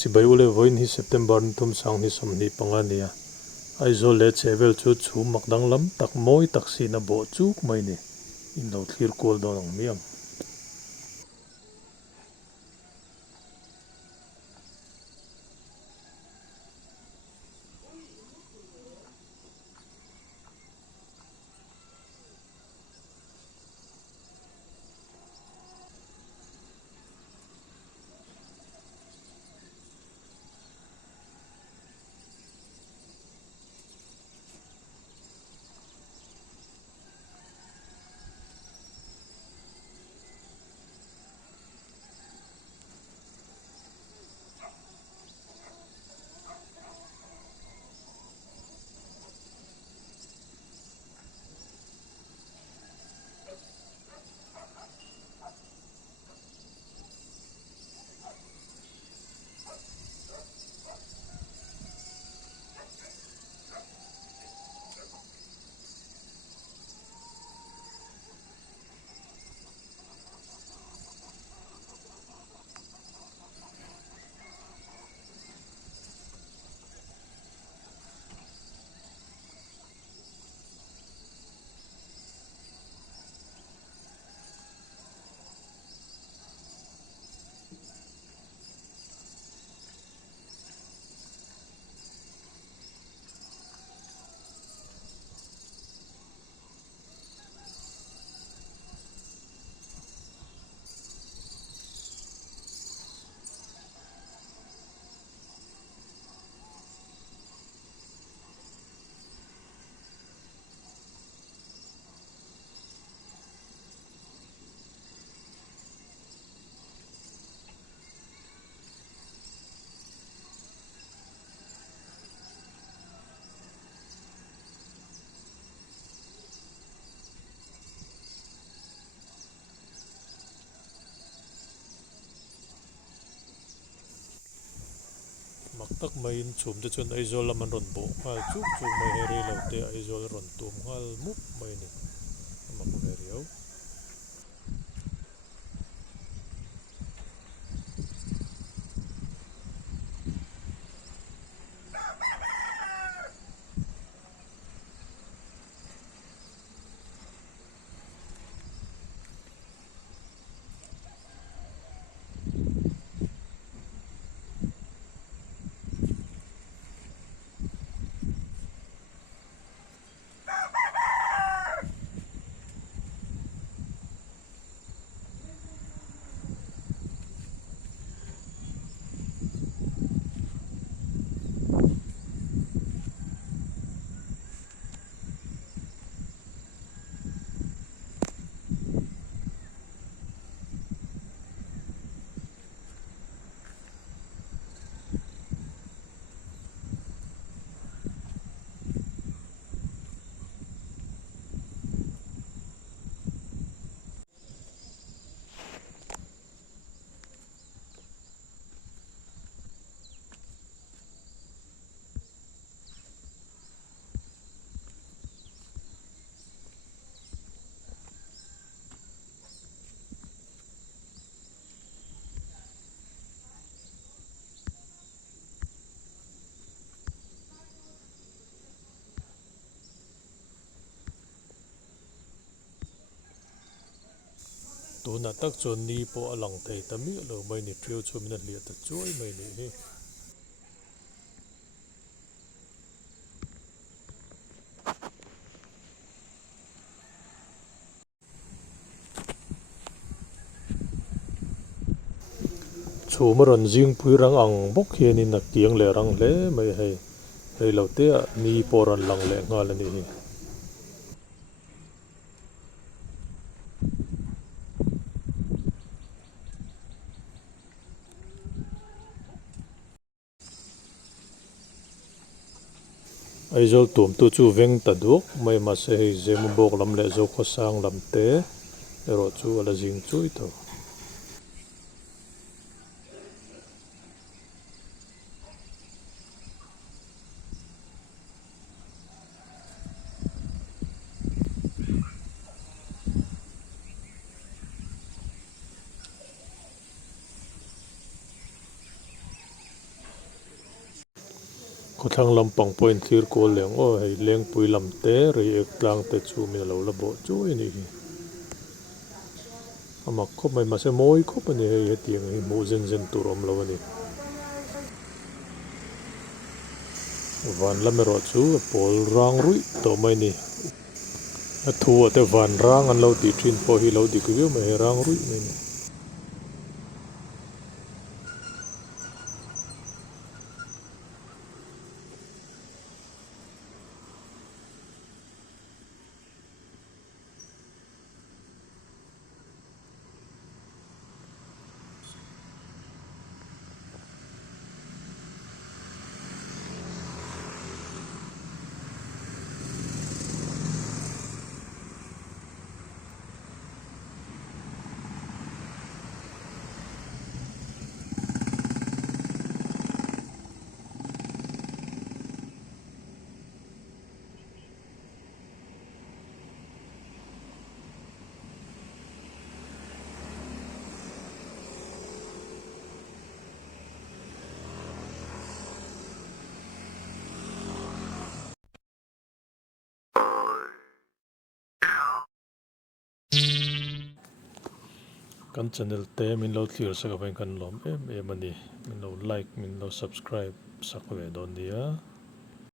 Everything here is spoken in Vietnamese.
chibai ule voin hi September tum sang ni somni pangania aizo le chevel chu chu makdang lam tak moi taksi na bo chuk mai ni in lo thlir kol do nang miang maktak mai in chum te chun aizol laman ron bo hal chuk chuk mai heri lo te aizol ron tum hal mup mai ni mak veriau tuna tak chon ni po alang thei tami lo mai ni trio chumina hlia ta chuai mai ni hi chuma ron jing pui rang ang bok hian in a kiang le rang hle mai hei hei lo te ni po ron lang le ngal ani hi aizol tum tu chu veng ta duk mai ma se hei zemu bok lam le zo kho sang lam te ero chu ala jing chui to ko thlang lampang point clear ko leng o hei leng pui lam te rei ek tlang te chu mi lo la bo chu ni hi ama khop mai ma se moi khop ani hei hetiang hi mu zen zen turom lo ani van lamero chu pol rang rui to mai ni a thu te van rang an lo ti thin po hi lo di ku me rang rui mai ni kan channel te min lo clear sa ka kan lom em em ani min lo like min lo subscribe sak ve don dia